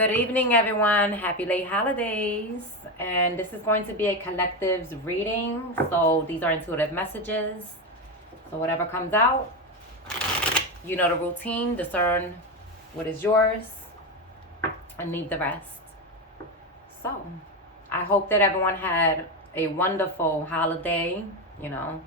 Good evening, everyone. Happy late holidays. And this is going to be a collectives reading. So these are intuitive messages. So whatever comes out, you know the routine. Discern what is yours and leave the rest. So I hope that everyone had a wonderful holiday, you know.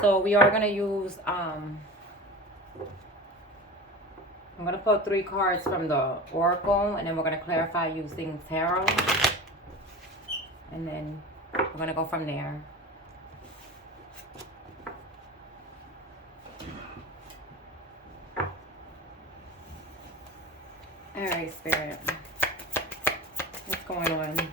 So we are going to use, I'm going to pull 3 cards from the Oracle, and then we're going to clarify using Tarot. And then we're going to go from there. All right, Spirit. What's going on?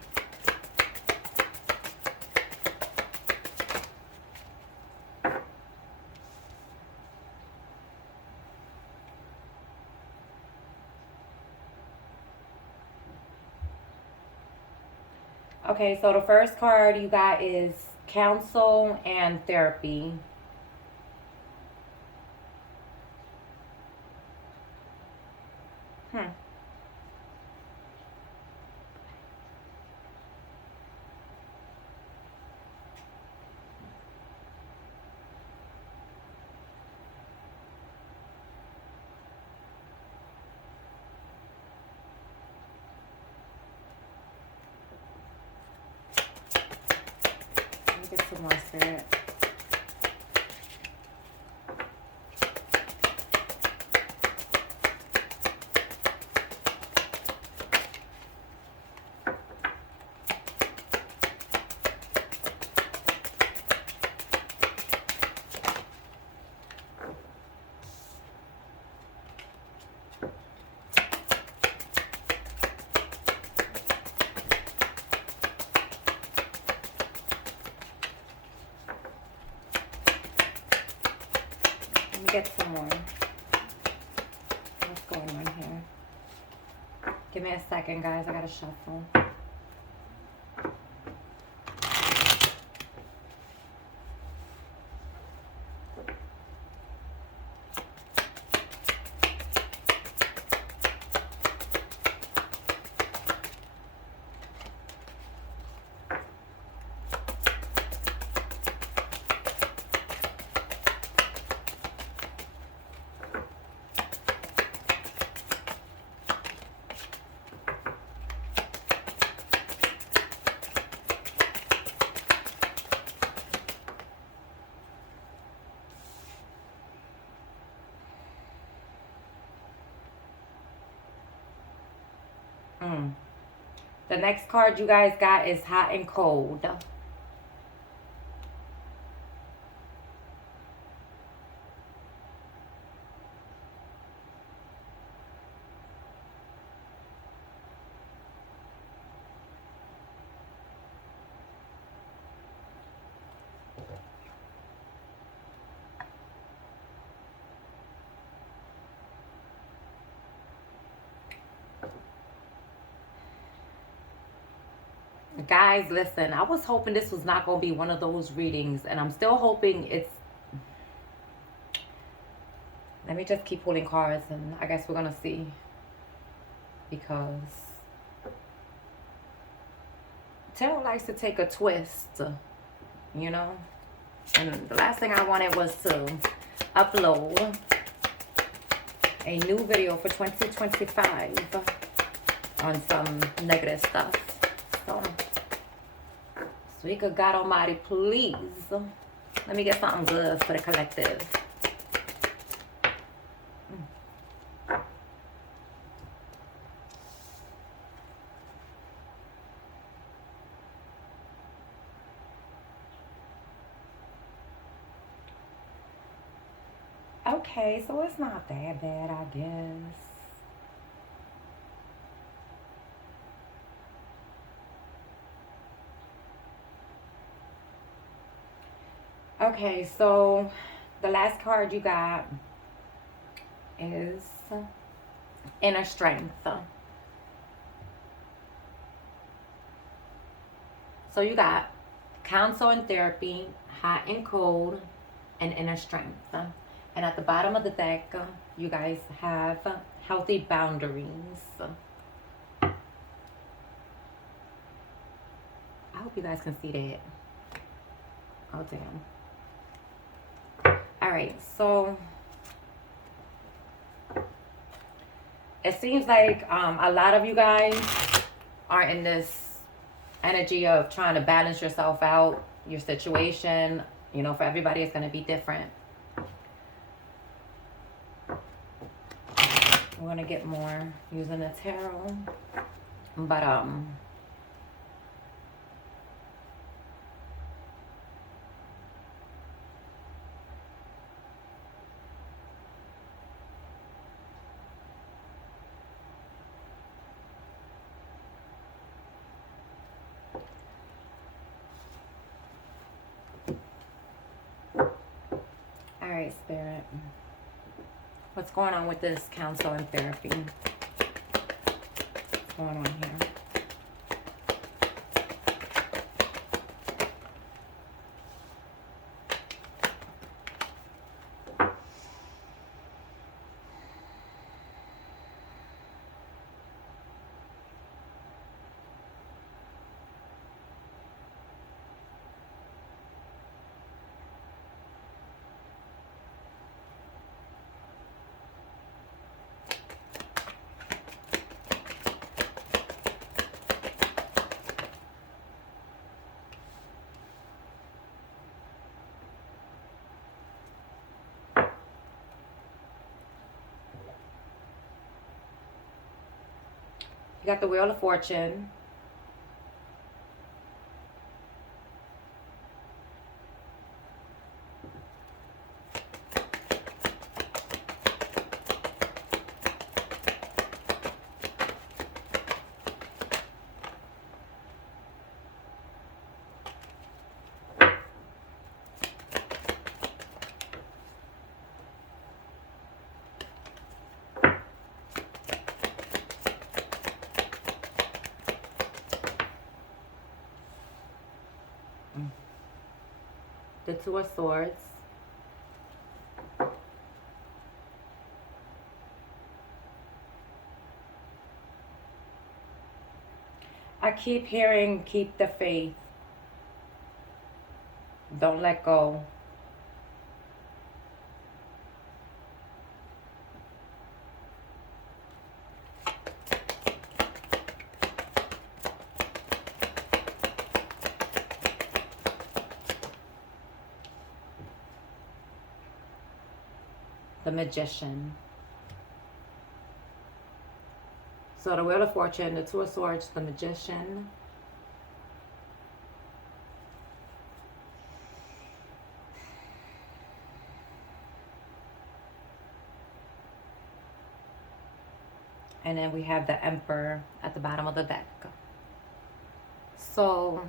Okay, so the first card you got is counsel and therapy. Let me get some more, Spirit. Let me get some more. What's going on here? Give me a second, guys. I gotta shuffle. The next card you guys got is hot and cold. Guys, listen, I was hoping this was not going to be one of those readings, and I'm still hoping it's... Let me just keep pulling cards, and I guess we're going to see. Because tarot likes to take a twist, you know? And the last thing I wanted was to upload a new video for 2025 on some negative stuff. So we could, God Almighty, please let me get something good for the collective. Okay, so it's not that bad, I guess. Okay, so the last card you got is Inner Strength. So you got counsel and therapy, hot and cold, and inner strength. And at the bottom of the deck, you guys have healthy boundaries. I hope you guys can see that. Oh, damn. All right, so it seems like a lot of you guys are in this energy of trying to balance yourself out, your situation. You know, for everybody, it's going to be different. I'm going to get more using the tarot. But, all right, Spirit. What's going on with this counsel and therapy? What's going on here? You got the Wheel of Fortune. The Two of Swords. I keep hearing, keep the faith. Don't let go. The Magician. So the Wheel of Fortune, the Two of Swords, the Magician. And then we have the Emperor at the bottom of the deck. So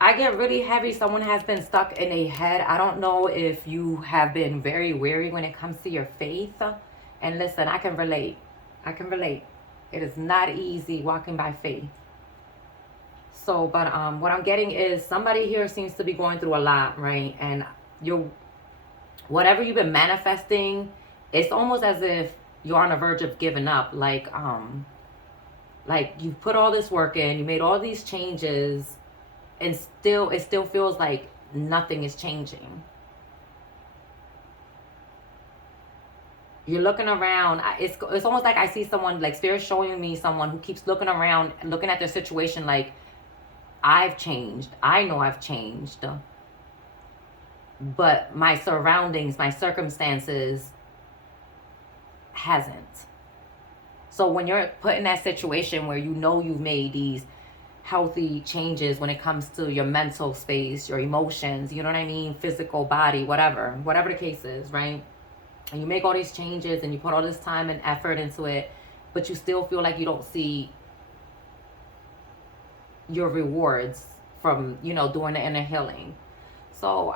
I get really heavy. Someone has been stuck in a head. I don't know if you have been very weary when it comes to your faith. And listen, I can relate. I can relate. It is not easy walking by faith. So, but what I'm getting is somebody here seems to be going through a lot, right? And whatever you've been manifesting, it's almost as if you're on the verge of giving up. Like you put all this work in, you made all these changes, and it still feels like nothing is changing. You're looking around. It's almost like I see someone, like Spirit showing me someone who keeps looking around and looking at their situation like, I've changed. I know I've changed. But my surroundings, my circumstances hasn't. So when you're put in that situation where you know you've made these healthy changes when it comes to your mental space, your emotions, you know what I mean? Physical body, whatever the case is, right? And you make all these changes and you put all this time and effort into it, but you still feel like you don't see your rewards from, you know, doing the inner healing. So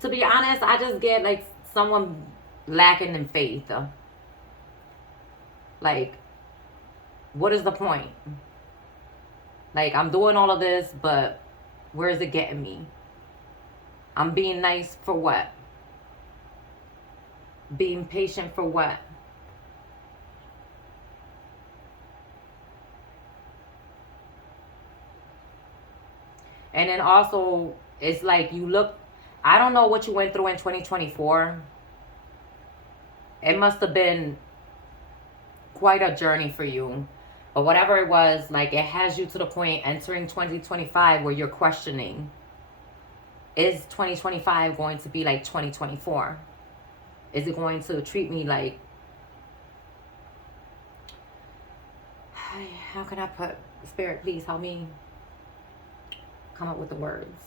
to be honest, I just get like someone lacking in faith. Like, what is the point? Like, I'm doing all of this, but where is it getting me? I'm being nice for what? Being patient for what? And then also, it's like you look, I don't know what you went through in 2024. It must have been quite a journey for you. But whatever it was, like, it has you to the point entering 2025 where you're questioning, is 2025 going to be like 2024? Is it going to treat me like, how can I put, Spirit, please help me come up with the words.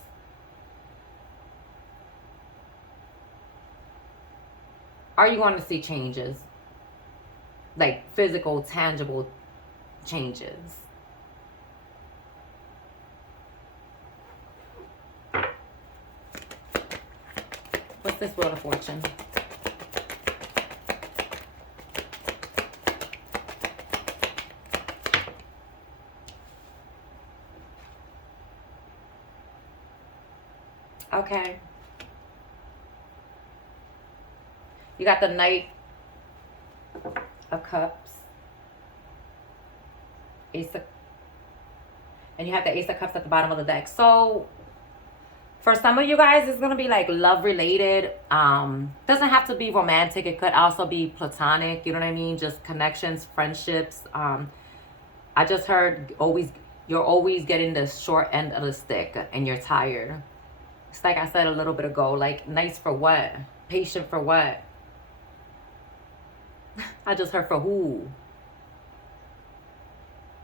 Are you going to see changes? Like physical, tangible changes? What's this Wheel of Fortune? Okay. You got the Knight of Cups. Ace of, and you have the Ace of Cups at the bottom of the deck. So for some of you guys, it's going to be like love related. Doesn't have to be romantic. It could also be platonic. You know what I mean? Just connections, friendships. I just heard you're always getting the short end of the stick and you're tired. It's like I said a little bit ago, like nice for what? Patient for what? I just heard for who?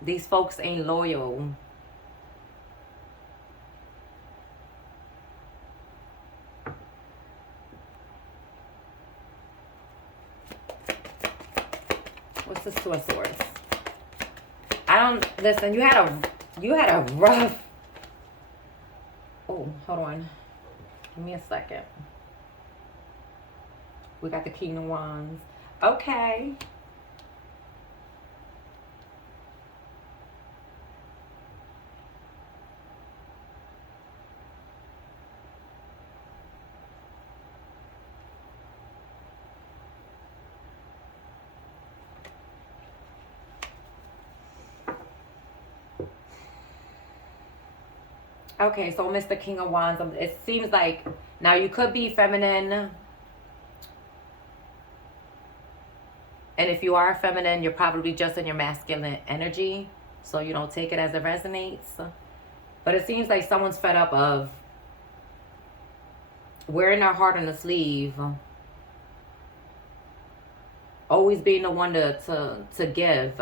These folks ain't loyal. What's this Two of Swords? I don't listen. You had a rough. Oh, hold on. Give me a second. We got the King of Wands. Okay. Okay, so Mr. King of Wands, it seems like now you could be feminine. And if you are feminine, you're probably just in your masculine energy. So you don't take it as it resonates. But it seems like someone's fed up of wearing their heart on the sleeve. Always being the one to give.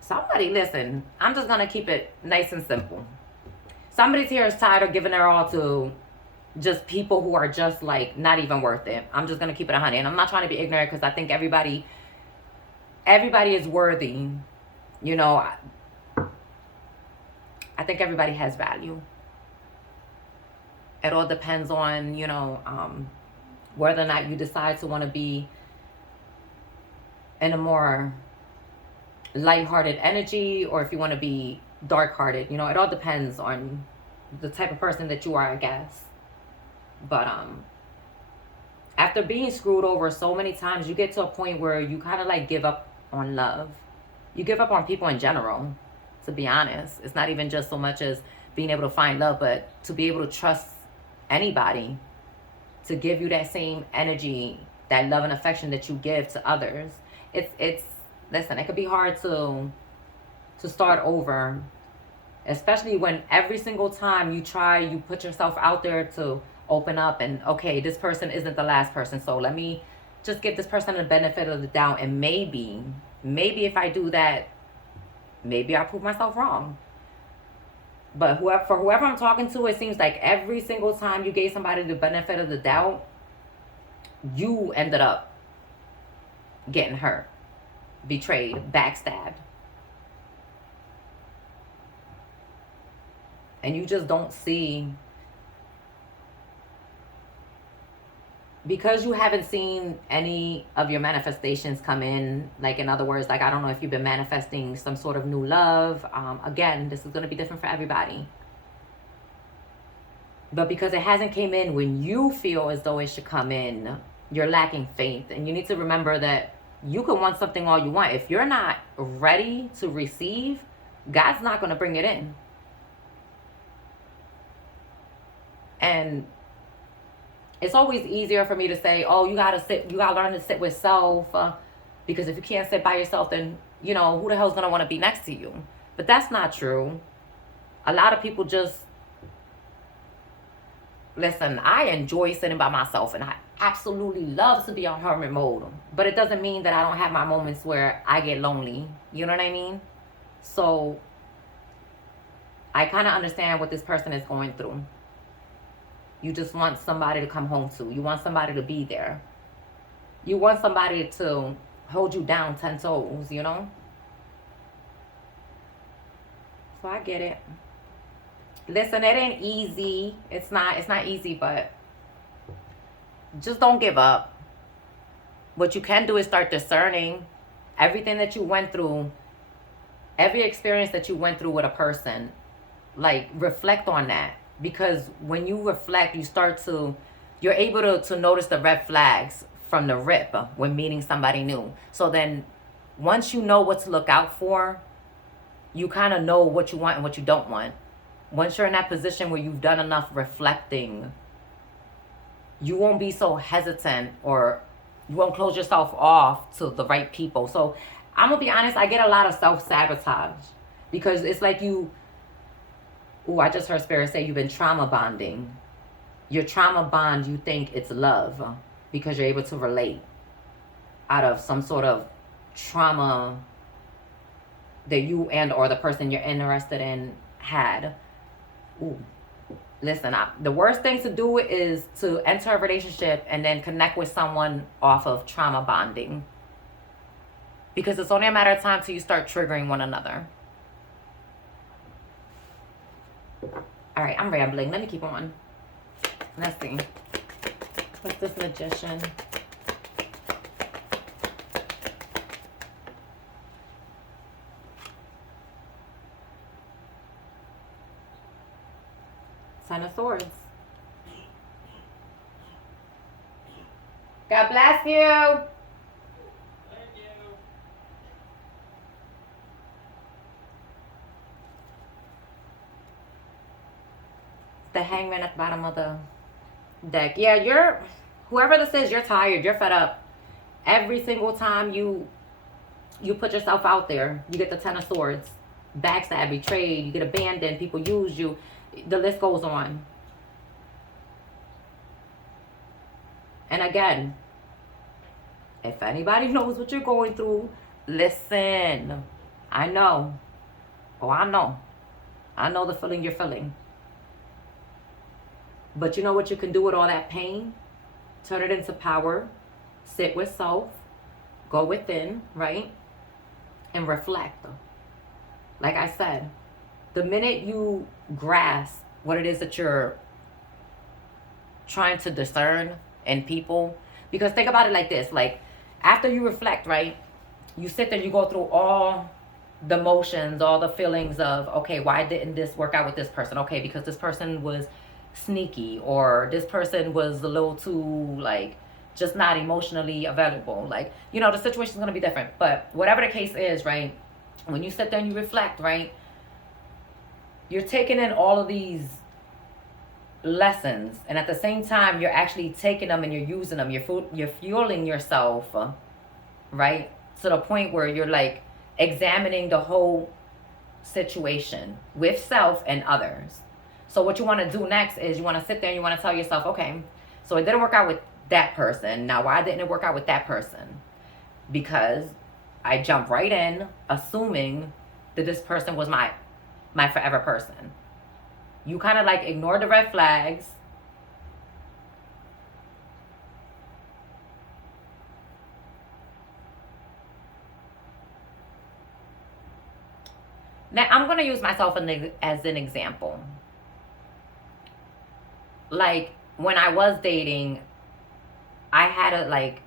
Somebody, listen, I'm just going to keep it nice and simple. Somebody's here is tired of giving their all to just people who are just like not even worth it. I'm just going to keep it 100. And I'm not trying to be ignorant because I think everybody is worthy. You know, I think everybody has value. It all depends on, you know, whether or not you decide to want to be in a more lighthearted energy or if you want to be dark-hearted. You know, it all depends on the type of person that you are, I guess. But after being screwed over so many times, you get to a point where you kind of like give up on love. You give up on people in general, to be honest. It's not even just so much as being able to find love, but to be able to trust anybody to give you that same energy, that love and affection that you give to others. It's listen, it could be hard to start over, especially when every single time you put yourself out there to open up and, okay, this person isn't the last person, so let me just give this person the benefit of the doubt, and maybe if I do that, maybe I'll prove myself wrong. But whoever I'm talking to, it seems like every single time you gave somebody the benefit of the doubt, you ended up getting hurt, betrayed, backstabbed. And you just don't see, because you haven't seen any of your manifestations come in. Like, in other words, like, I don't know if you've been manifesting some sort of new love. Again, this is going to be different for everybody. But because it hasn't came in when you feel as though it should come in, you're lacking faith. And you need to remember that you can want something all you want. If you're not ready to receive, God's not going to bring it in. And it's always easier for me to say, oh, you gotta learn to sit with self, because if you can't sit by yourself, then, you know, who the hell's gonna want to be next to you? But that's not true. A lot of people just, listen, I enjoy sitting by myself, and I absolutely love to be on hermit mode, but it doesn't mean that I don't have my moments where I get lonely. You know what I mean? So I kind of understand what this person is going through. You just want somebody to come home to. You want somebody to be there. You want somebody to hold you down 10 toes, you know? So I get it. Listen, it ain't easy. It's not easy, but just don't give up. What you can do is start discerning everything that you went through, every experience that you went through with a person. Like, reflect on that. Because when you reflect, you're able to notice the red flags from the rip when meeting somebody new. So then once you know what to look out for, you kind of know what you want and what you don't want. Once you're in that position where you've done enough reflecting, you won't be so hesitant, or you won't close yourself off to the right people. So I'm going to be honest, I get a lot of self-sabotage, because it's like I just heard Spirit say you've been trauma bonding. Your trauma bond, you think it's love because you're able to relate out of some sort of trauma that you and or the person you're interested in had. Ooh. Listen, the worst thing to do is to enter a relationship and then connect with someone off of trauma bonding, because it's only a matter of time till you start triggering one another. All right, I'm rambling. Let me keep on. Let's see. What's this Magician? Ten of Swords. God bless you. The Hangman at the bottom of the deck. Yeah, whoever this is, you're tired, you're fed up. Every single time you put yourself out there, you get the Ten of Swords. Backstab, betrayed, you get abandoned, people use you. The list goes on. And again, if anybody knows what you're going through, listen. I know. Oh, I know. I know the feeling you're feeling. But you know what you can do with all that pain? Turn it into power. Sit with self. Go within, right? And reflect. Like I said, the minute you grasp what it is that you're trying to discern in people, because think about it like this, like after you reflect, right? You sit there, you go through all the motions, all the feelings of, okay, why didn't this work out with this person? Okay, because this person was sneaky, or this person was a little too like just not emotionally available. Like, you know, the situation's gonna be different. But whatever the case is, right? When you sit there and you reflect, right? You're taking in all of these lessons, and at the same time, you're actually taking them and you're using them. You're fueling yourself, right? To the point where you're like examining the whole situation with self and others. So what you want to do next is you want to sit there and you want to tell yourself, okay, so it didn't work out with that person. Now, why didn't it work out with that person? Because I jumped right in, assuming that this person was my forever person. You kind of like ignore the red flags. Now, I'm going to use myself as an example. Like, when I was dating, I had to, like,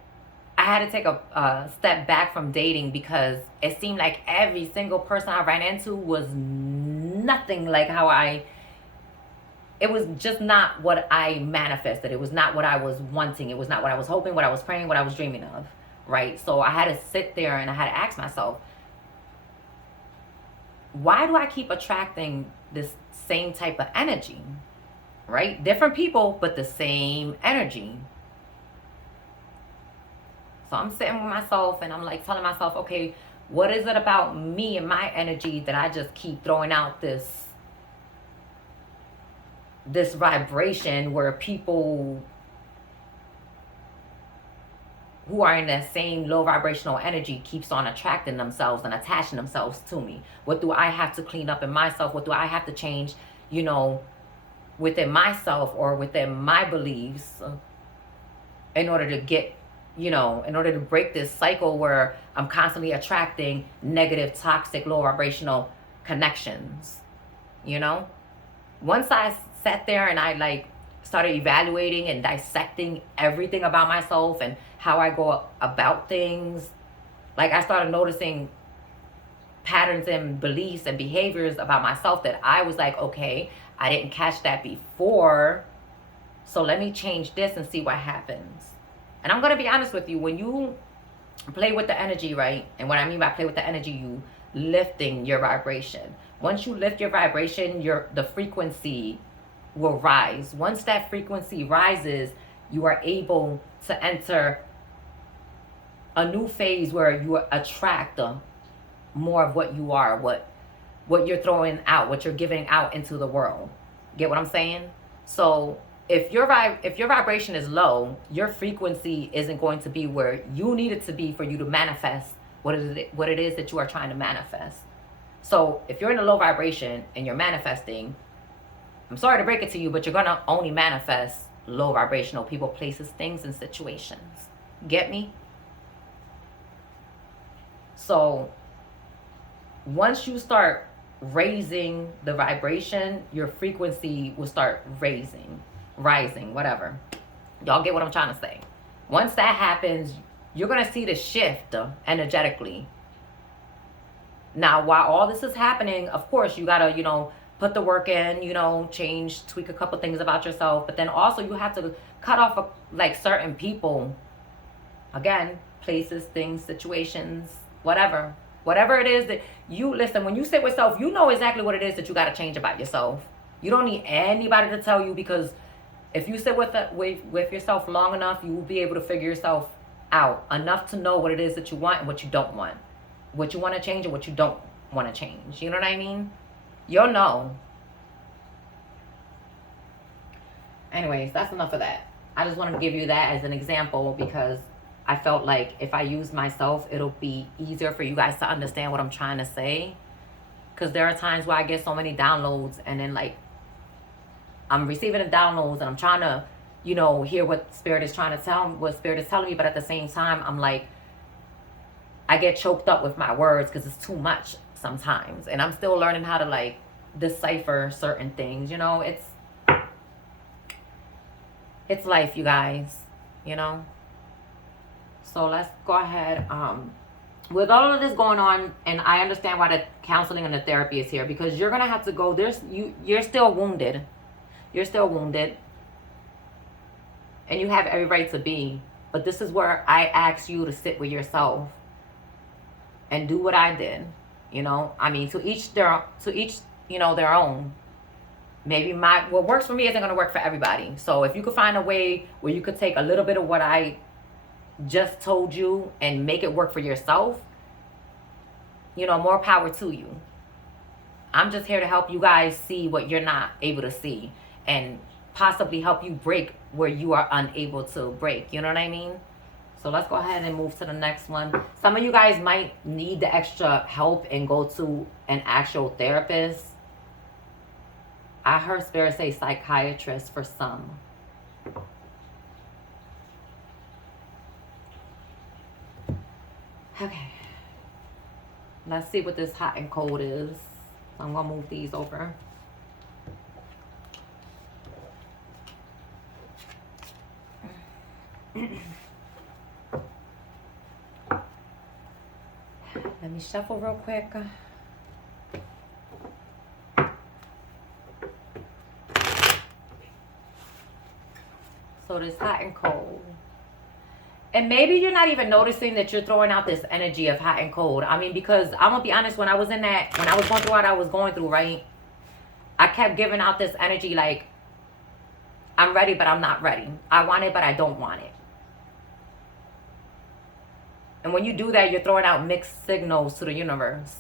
I had to take a step back from dating because it seemed like every single person I ran into was nothing like how it was just not what I manifested. It was not what I was wanting. It was not what I was hoping, what I was praying, what I was dreaming of, right? So I had to sit there and I had to ask myself, why do I keep attracting this same type of energy, right? Different people, but the same energy. So I'm sitting with myself and I'm like telling myself, okay, what is it about me and my energy that I just keep throwing out this vibration where people who are in that same low vibrational energy keeps on attracting themselves and attaching themselves to me? What do I have to clean up in myself? What do I have to change, within myself or within my beliefs in order to get, in order to break this cycle where I'm constantly attracting negative, toxic, low vibrational connections, Once I sat there and I started evaluating and dissecting everything about myself and how I go about things, I started noticing patterns and beliefs and behaviors about myself that I was like, okay, I didn't catch that before, so let me change this and see what happens. And I'm going to be honest with you, when you play with the energy, right? And what I mean by play with the energy, you lifting your vibration. Once you lift your vibration, the frequency will rise. Once that frequency rises, you are able to enter a new phase where you attract more of what you are, what you're throwing out, what you're giving out into the world. Get what I'm saying? So if your vibration is low, your frequency isn't going to be where you need it to be for you to manifest what it is that you are trying to manifest. So if you're in a low vibration and you're manifesting, I'm sorry to break it to you, but you're going to only manifest low vibrational people, places, things, and situations. Get me? So once you start raising the vibration, your frequency will start rising, whatever. Y'all get what I'm trying to say? Once that happens, you're going to see the shift energetically. Now, while all this is happening, of course, you got to, put the work in, change, tweak a couple things about yourself. But then also you have to cut off certain people. Again, places, things, situations, whatever. Whatever it is that you, listen, when you sit with self, you know exactly what it is that you got to change about yourself. You don't need anybody to tell you, because if you sit with yourself long enough, you will be able to figure yourself out enough to know what it is that you want and what you don't want. What you want to change and what you don't want to change. You know what I mean? You'll know. Anyways, that's enough of that. I just wanted to give you that as an example because I felt like if I use myself, it'll be easier for you guys to understand what I'm trying to say. Because there are times where I get so many downloads and then I'm receiving the downloads and I'm trying to, hear what Spirit is trying to what Spirit is telling me. But at the same time, I'm like, I get choked up with my words because it's too much sometimes. And I'm still learning how to decipher certain things. It's life, you guys, So let's go ahead. With all of this going on, and I understand why the counseling and the therapy is here, because you're going to have to go. You're still wounded. You're still wounded. And you have every right to be. But this is where I ask you to sit with yourself and do what I did. To each their own. Maybe what works for me isn't going to work for everybody. So if you could find a way where you could take a little bit of what I just told you and make it work for yourself, more power to you. I'm just here to help you guys see what you're not able to see and possibly help you break where you are unable to break. You know what I mean? So let's go ahead and move to the next one. Some of you guys might need the extra help and go to an actual therapist. I heard Spirit say psychiatrist for some. Okay. Let's see what this hot and cold is. I'm gonna move these over. Let me shuffle real quick. So this hot and cold. And maybe you're not even noticing that you're throwing out this energy of hot and cold. I mean, because I'm gonna be honest, when I was going through what I was going through, right? I kept giving out this energy like, I'm ready, but I'm not ready. I want it, but I don't want it. And when you do that, you're throwing out mixed signals to the universe.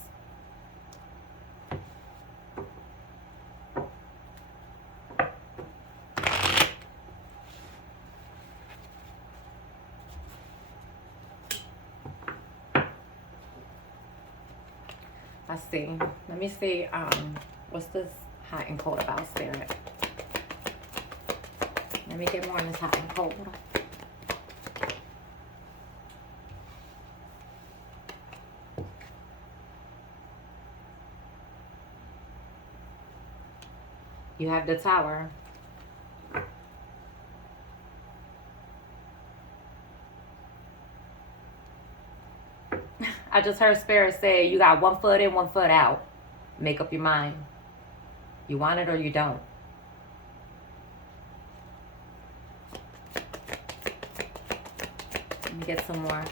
Let's see. Let me see. What's this hot and cold about, Spirit? Let me get more on this hot and cold. You have the Tower. I just heard Spirit say you got 1 foot in, 1 foot out. Make up your mind. You want it or you don't. Let me get some more.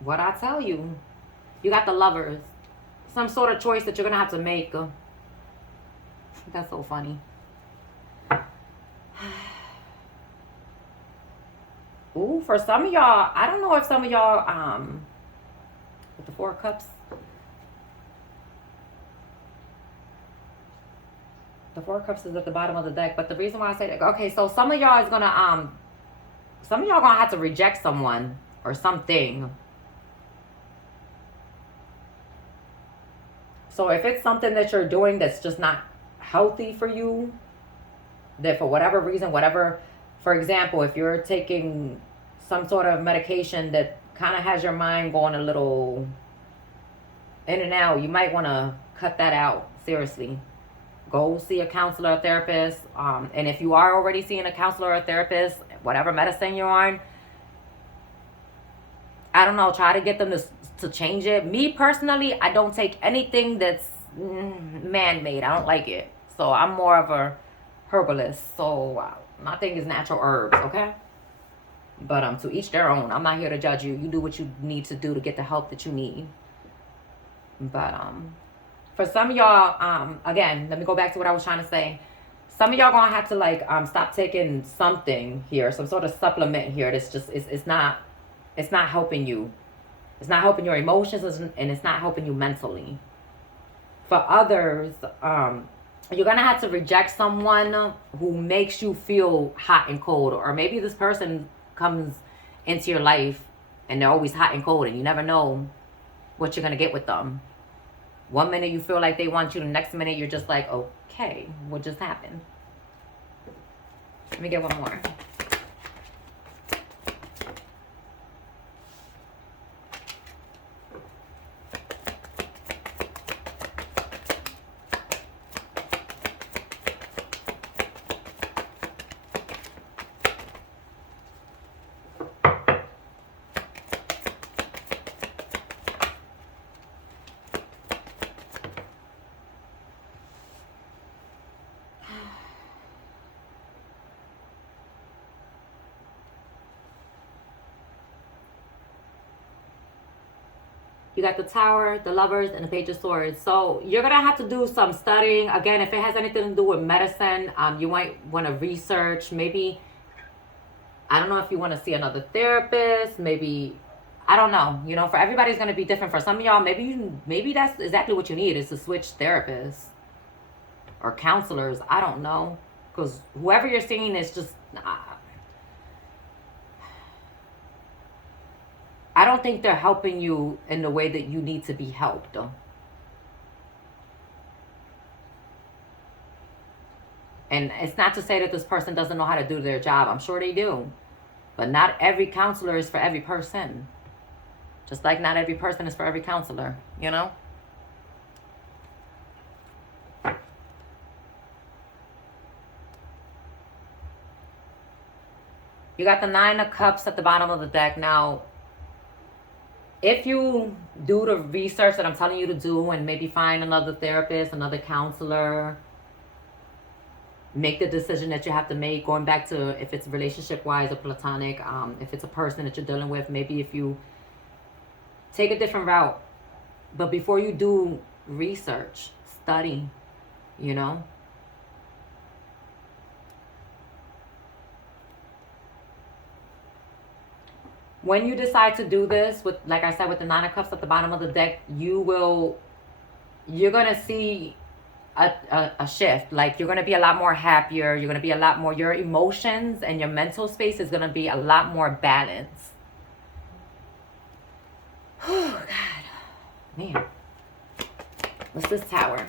What I tell you. You got the Lovers. Some sort of choice that you're going to have to make. That's so funny. Ooh, for some of y'all, I don't know if some of y'all, with the 4 of Cups. The 4 of Cups is at the bottom of the deck. But the reason why I say that, okay, so some of y'all is going to, some of y'all going to have to reject someone or something. So if it's something that you're doing that's just not healthy for you, that for whatever reason, whatever, for example, if you're taking some sort of medication that kind of has your mind going a little in and out, you might want to cut that out. Seriously. Go see a counselor or therapist. And if you are already seeing a counselor or therapist, whatever medicine you're on, I don't know, try to get them to change it. Me personally, I don't take anything that's man-made. I don't like it. So I'm more of a herbalist. So my thing is natural herbs, okay? But to each their own. I'm not here to judge you. You do what you need to do to get the help that you need. But for some of y'all, again, let me go back to what I was trying to say. Some of y'all gonna have to like stop taking something here, some sort of supplement here. That's just it's not helping you. It's not helping your emotions, and it's not helping you mentally. For others, you're gonna have to reject someone who makes you feel hot and cold, or maybe this person comes into your life and they're always hot and cold, and you never know what you're gonna get with them. 1 minute you feel like they want you, the next minute you're just like, okay, what just happened? Let me get one more. You got the Tower, the Lovers, and the Page of Swords. So you're going to have to do some studying. Again, if it has anything to do with medicine, you might want to research. Maybe, I don't know if you want to see another therapist. Maybe, I don't know. You know, for everybody's going to be different. For some of y'all, maybe that's exactly what you need, is to switch therapists or counselors. I don't know. Because whoever you're seeing is just... I don't think they're helping you in the way that you need to be helped. And it's not to say that this person doesn't know how to do their job. I'm sure they do. But not every counselor is for every person. Just like not every person is for every counselor, you know? You got the Nine of Cups at the bottom of the deck. Now, if you do the research that I'm telling you to do and maybe find another therapist, another counselor, make the decision that you have to make, going back to if it's relationship-wise or platonic, if it's a person that you're dealing with, maybe if you take a different route. But before you do research, study, you know? When you decide to do this, with, like I said, with the Nine of Cups at the bottom of the deck, you're going to see a shift. Like, you're going to be a lot more happier. You're going to be a lot more, your emotions and your mental space is going to be a lot more balanced. Oh, God. Man. What's this Tower?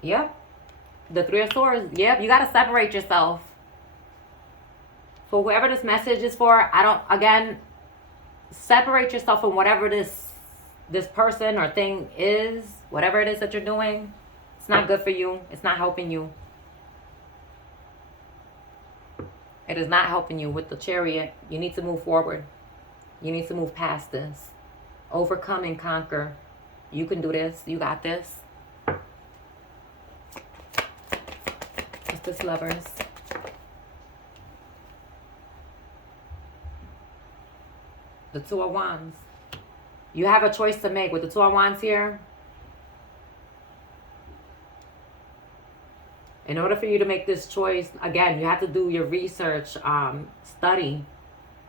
Yep. The Three of Swords. Yep, you got to separate yourself. For whoever this message is for, again, separate yourself from whatever this person or thing is, whatever it is that you're doing. It's not good for you. It's not helping you. It is not helping you with the Chariot. You need to move forward. You need to move past this. Overcome and conquer. You can do this. You got this. What's this, Lovers? The Two of Wands. You have a choice to make with the Two of Wands here. In order for you to make this choice, again, you have to do your research, study,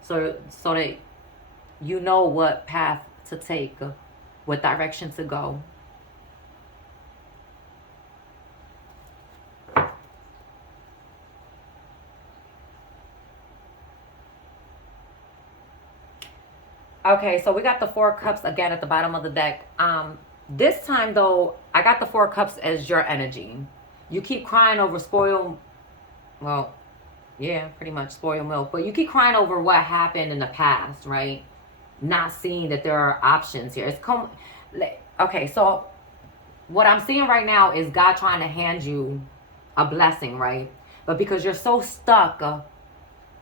so that you know what path to take, what direction to go. Okay, so we got the Four of Cups again at the bottom of the deck. This time, though, I got the Four of Cups as your energy. You keep crying over well, yeah, pretty much spoiled milk. But you keep crying over what happened in the past, right? Not seeing that there are options here. Okay, so what I'm seeing right now is God trying to hand you a blessing, right? But because you're so stuck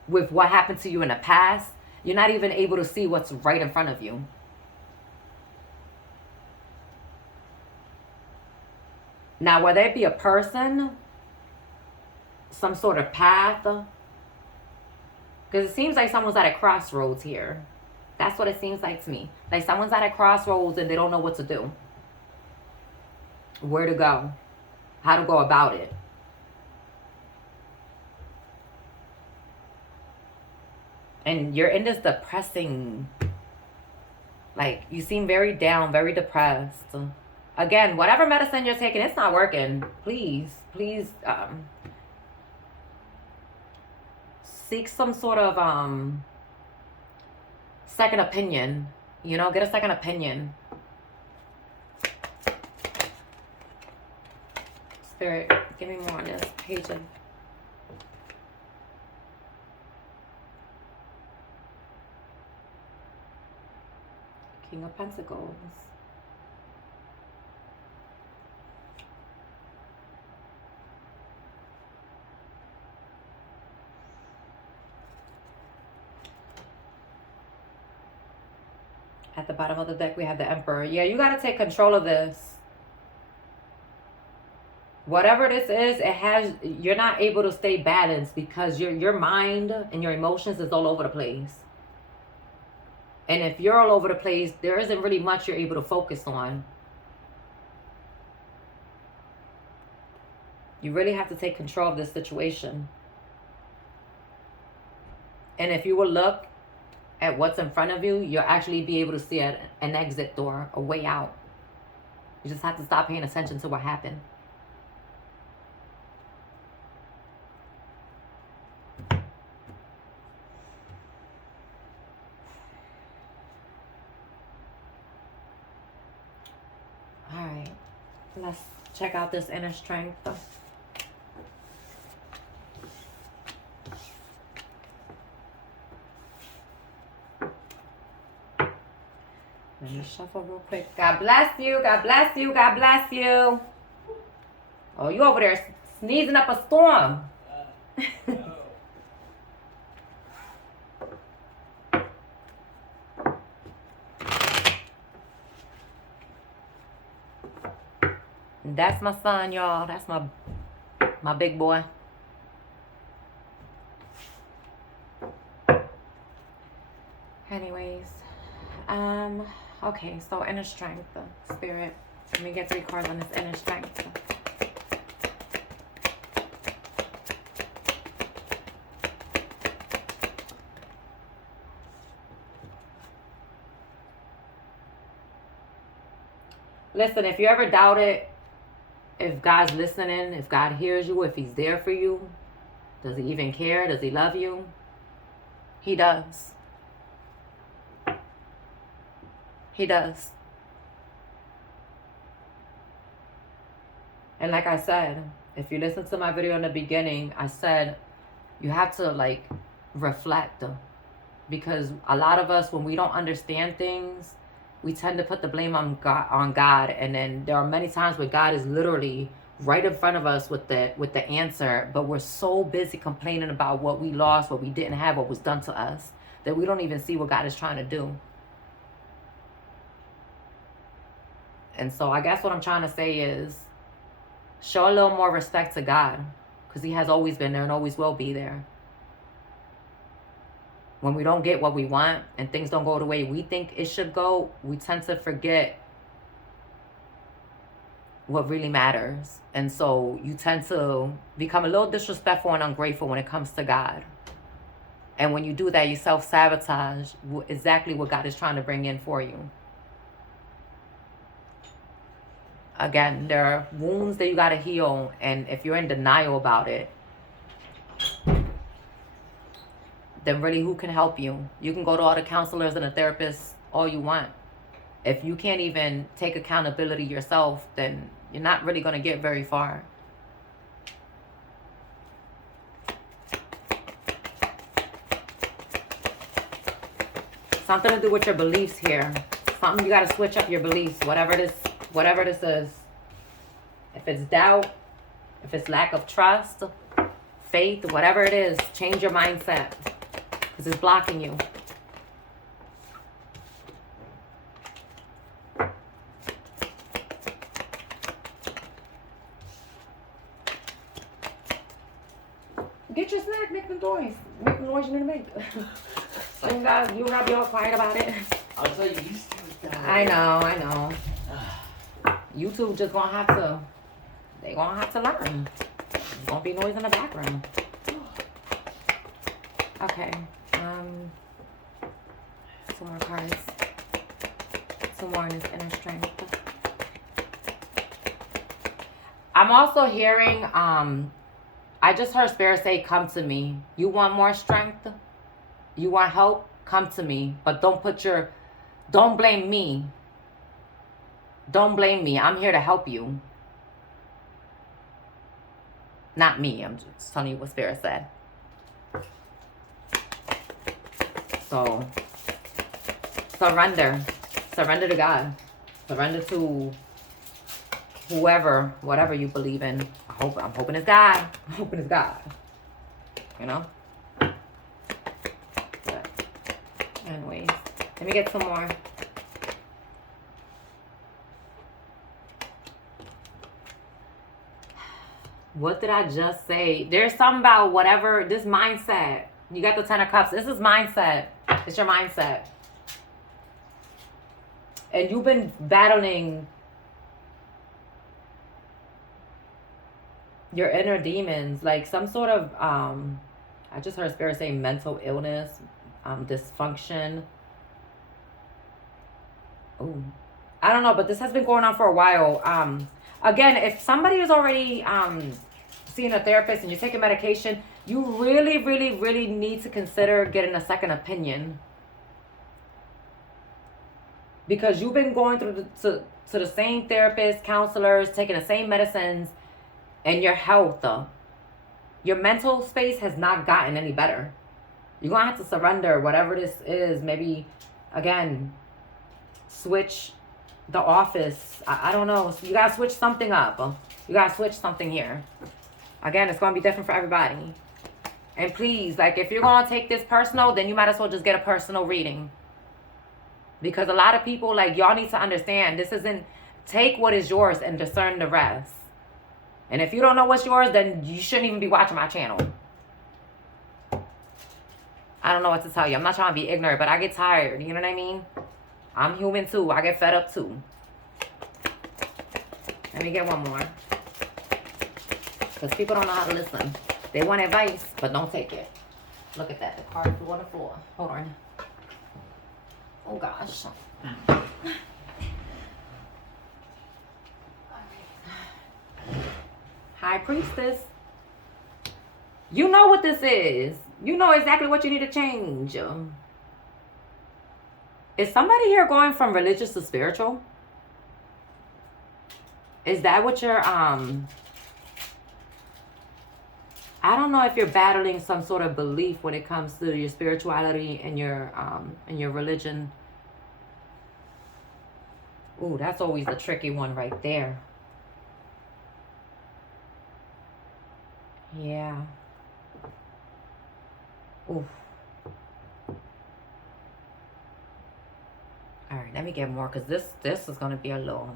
with what happened to you in the past, you're not even able to see what's right in front of you. Now, whether it be a person, some sort of path, because it seems like someone's at a crossroads here. That's what it seems like to me. Like someone's at a crossroads and they don't know what to do. Where to go. How to go about it. And you're in this depressing, like, you seem very down, very depressed. Again, whatever medicine you're taking, it's not working. Please, seek some sort of second opinion. You know, get a second opinion. Spirit, give me more on this page of... King of Pentacles. At the bottom of the deck, we have the Emperor. Yeah, you got to take control of this. Whatever this is, you're not able to stay balanced because your mind and your emotions is all over the place. And if you're all over the place, there isn't really much you're able to focus on. You really have to take control of this situation. And if you will look at what's in front of you, you'll actually be able to see an exit door, a way out. You just have to stop paying attention to what happened. Alright, let's check out this inner strength. shuffle real quick. God bless you. God bless you. God bless you. Oh, you over there sneezing up a storm. That's my son, y'all. That's my big boy. Anyways, okay, so inner strength, spirit. Let me get 3 cards on this inner strength. Listen, if you ever doubt it, if God's listening, if God hears you, if he's there for you, does he even care? Does he love you? He does. He does. And like I said, if you listen to my video in the beginning, I said you have to like reflect, because a lot of us, when we don't understand things, we tend to put the blame on God, and then there are many times where God is literally right in front of us with the answer, but we're so busy complaining about what we lost, what we didn't have, what was done to us, that we don't even see what God is trying to do. And so I guess what I'm trying to say is show a little more respect to God, because he has always been there and always will be there. When we don't get what we want and things don't go the way we think it should go, we tend to forget what really matters. And so you tend to become a little disrespectful and ungrateful when it comes to God. And when you do that, you self-sabotage exactly what God is trying to bring in for you. Again, there are wounds that you got to heal. And if you're in denial about it, then really who can help you? You can go to all the counselors and the therapists all you want. If you can't even take accountability yourself, then you're not really going to get very far. Something to do with your beliefs here. Something you got to switch up your beliefs, whatever this is. If it's doubt, if it's lack of trust, faith, whatever it is, change your mindset, because it's blocking you. Get your snack, make the noise. Make the noise you need to make. You gotta be all quiet about it. I'll tell you, you still I know. YouTube just gonna have to, they gonna have to learn. There's gonna be noise in the background. Okay, some more cards. Some more in this inner strength. I'm also hearing, I just heard Spirit say, come to me. You want more strength? You want help? Come to me. But don't blame me. Don't blame me. I'm here to help you. Not me. I'm just telling you what Spirit said. So, surrender. Surrender to God. Surrender to whoever, whatever you believe in. I'm hoping it's God. I'm hoping it's God. You know? But anyways, let me get some more. What did I just say? There's something about whatever, this mindset. You got the 10 of Cups. This is mindset. It's your mindset. And you've been battling your inner demons, like some sort of, I just heard Spirit say mental illness, dysfunction. Oh, I don't know, but this has been going on for a while. Again, if somebody is already seeing a therapist and you're taking medication, you really, really, really need to consider getting a second opinion. Because you've been going through to the same therapist, counselors, taking the same medicines, and your health, your mental space has not gotten any better. You're going to have to surrender whatever this is. Maybe, again, switch the office. I don't know. So you gotta switch something up. You gotta switch something here. Again, it's gonna be different for everybody. And please, like, if you're gonna take this personal, then you might as well just get a personal reading. Because a lot of people, like, y'all need to understand, this isn't, take what is yours and discern the rest. And if you don't know what's yours, then you shouldn't even be watching my channel. I don't know what to tell you. I'm not trying to be ignorant, but I get tired. You know what I mean? I'm human too. I get fed up too. Let me get one more. Because people don't know how to listen. They want advice, but don't take it. Look at that. The card flew on the floor. Hold on. Oh, gosh. High Priestess. You know what this is. You know exactly what you need to change. Is somebody here going from religious to spiritual? Is that what you're, I don't know if you're battling some sort of belief when it comes to your spirituality and your religion. Ooh, that's always a tricky one right there. Yeah. Ooh. All right, let me get more, because this is going to be a little...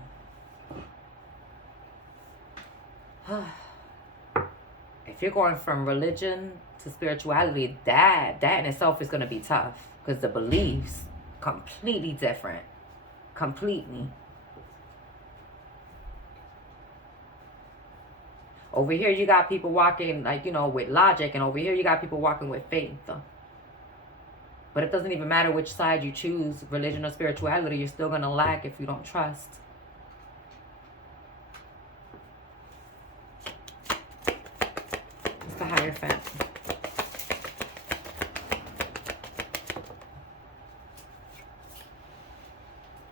If you're going from religion to spirituality, that in itself is going to be tough, because the beliefs completely different. Completely. Over here, you got people walking, like, you know, with logic, and over here, you got people walking with faith. But it doesn't even matter which side you choose, religion or spirituality, you're still going to lack if you don't trust. It's the Hierophant.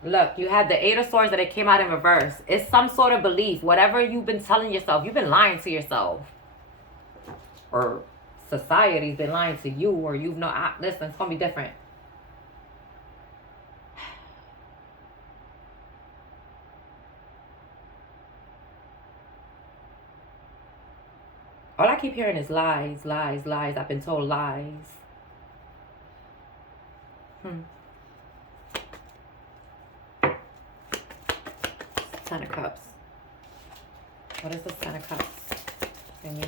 Look, you had the Eight of Swords that it came out in reverse. It's some sort of belief. Whatever you've been telling yourself, you've been lying to yourself. Or society's been lying to you, or you've no... Listen, it's going to be different. All I keep hearing is lies, lies, lies. I've been told lies. Ten of Cups. What is the Ten of Cups? I mean,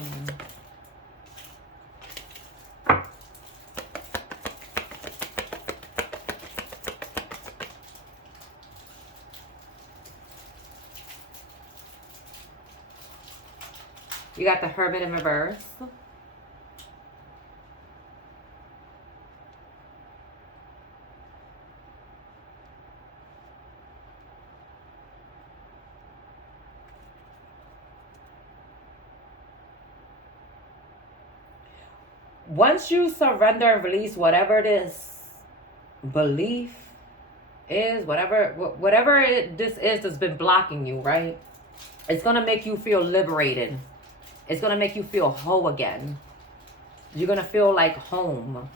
you got the Hermit in reverse. Once you surrender and release whatever this belief is, whatever this is that's been blocking you, right? It's going to make you feel liberated. It's going to make you feel whole again. You're going to feel like home.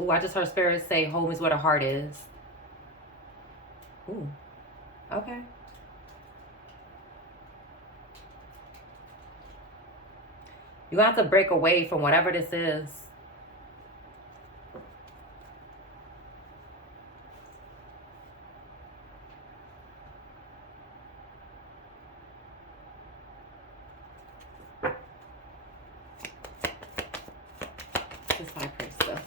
Ooh, I just heard Spirit say home is where the heart is. Ooh, okay. You're going to have to break away from whatever this is. This High Priestess.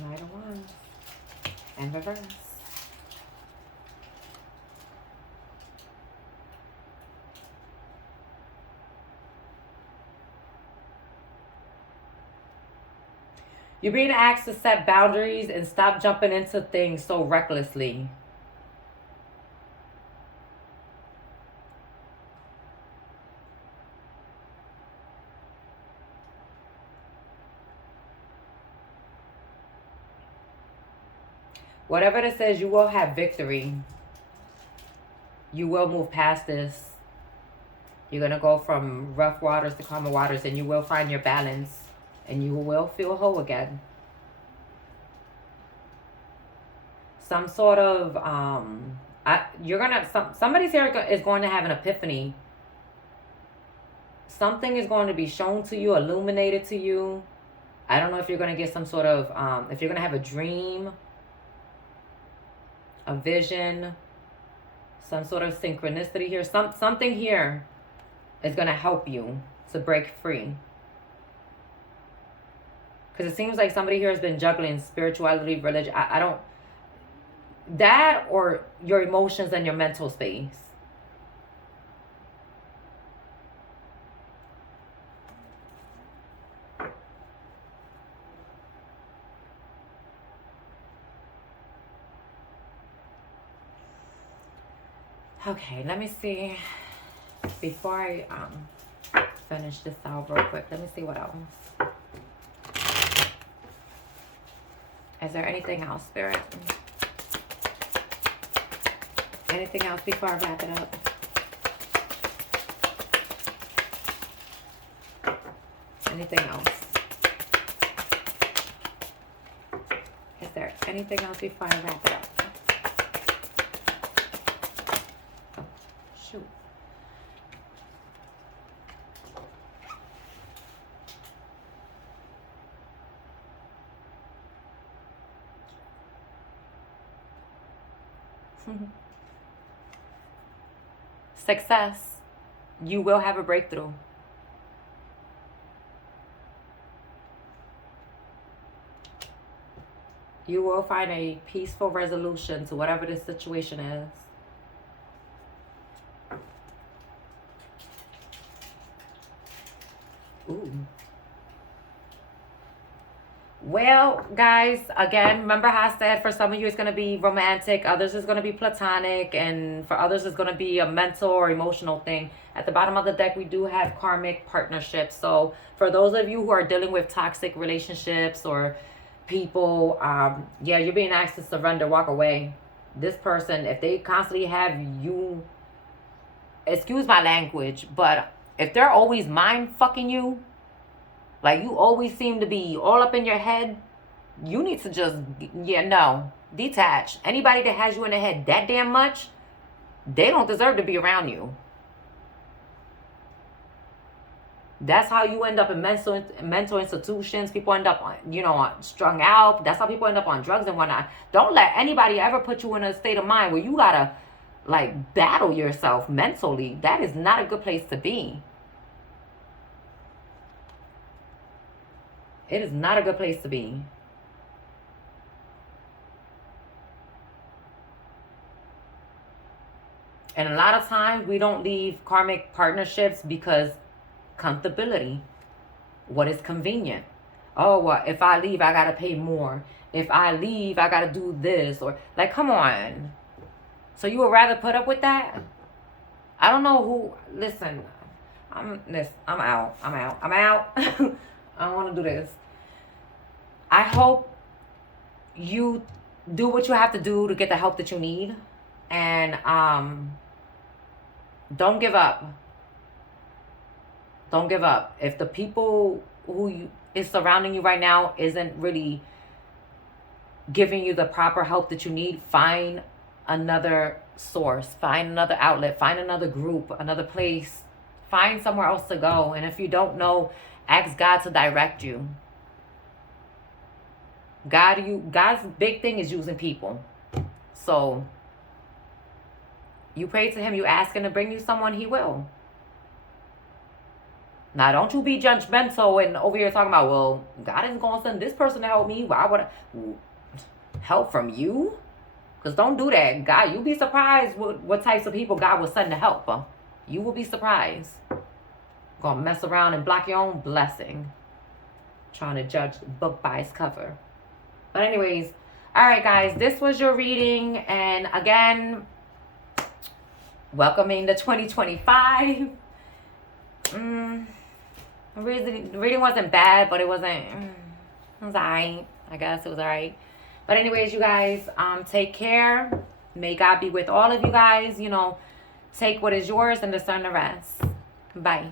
Knight of Wands. And reverse. You're being asked to set boundaries and stop jumping into things so recklessly. Whatever this is, you will have victory. You will move past this. You're going to go from rough waters to calmer waters, and you will find your balance, and you will feel whole again. Some sort of, somebody's here is going to have an epiphany. Something is going to be shown to you, illuminated to you. I don't know if you're going to get some sort of, if you're going to have a dream, a vision, some sort of synchronicity here. Something here is going to help you to break free. Because it seems like somebody here has been juggling spirituality, religion. I don't, that or your emotions and your mental space. Okay, let me see. Before I finish this out real quick, let me see what else. Is there anything else, Spirit? Anything else before I wrap it up? Anything else? Is there anything else before I wrap it up? Oh, shoot. Success. You will have a breakthrough. You will find a peaceful resolution to whatever this situation is. Ooh. Well, guys, again, remember how I said for some of you it's going to be romantic, others is going to be platonic, and for others it's going to be a mental or emotional thing. At the bottom of the deck, we do have karmic partnerships. So for those of you who are dealing with toxic relationships or people, yeah, you're being asked to surrender, walk away. This person, if they constantly have you, excuse my language, but if they're always mind fucking you, like you always seem to be all up in your head, you need to just, detach. Anybody that has you in the head that damn much, they don't deserve to be around you. That's how you end up in mental institutions. People end up, strung out. That's how people end up on drugs and whatnot. Don't let anybody ever put you in a state of mind where you gotta, battle yourself mentally. That is not a good place to be. It is not a good place to be. And a lot of times we don't leave karmic partnerships because comfortability. What is convenient? Oh, well, if I leave, I got to pay more. If I leave, I got to do this. Or, come on. So you would rather put up with that? I don't know who, listen, I'm out. I don't want to do this. I hope you do what you have to do to get the help that you need. And don't give up. Don't give up. If the people who is surrounding you right now isn't really giving you the proper help that you need, find another source. Find another outlet. Find another group, another place. Find somewhere else to go. And if you don't know, ask God to direct you. God's big thing is using people. So you pray to him, you ask him to bring you someone, he will. Now don't you be judgmental and over here talking about, well, God isn't going to send this person to help me. Why would I help from you? Because don't do that. God, you'll be surprised what types of people God will send to help. You will be surprised. Gonna mess around and block your own blessing. Trying to judge the book by its cover. But anyways, all right, guys, this was your reading. And again, welcoming to 2025. The reading wasn't bad, but it was alright. I guess it was alright. But anyways, you guys, take care. May God be with all of you guys. You know, take what is yours and discern the rest. Bye.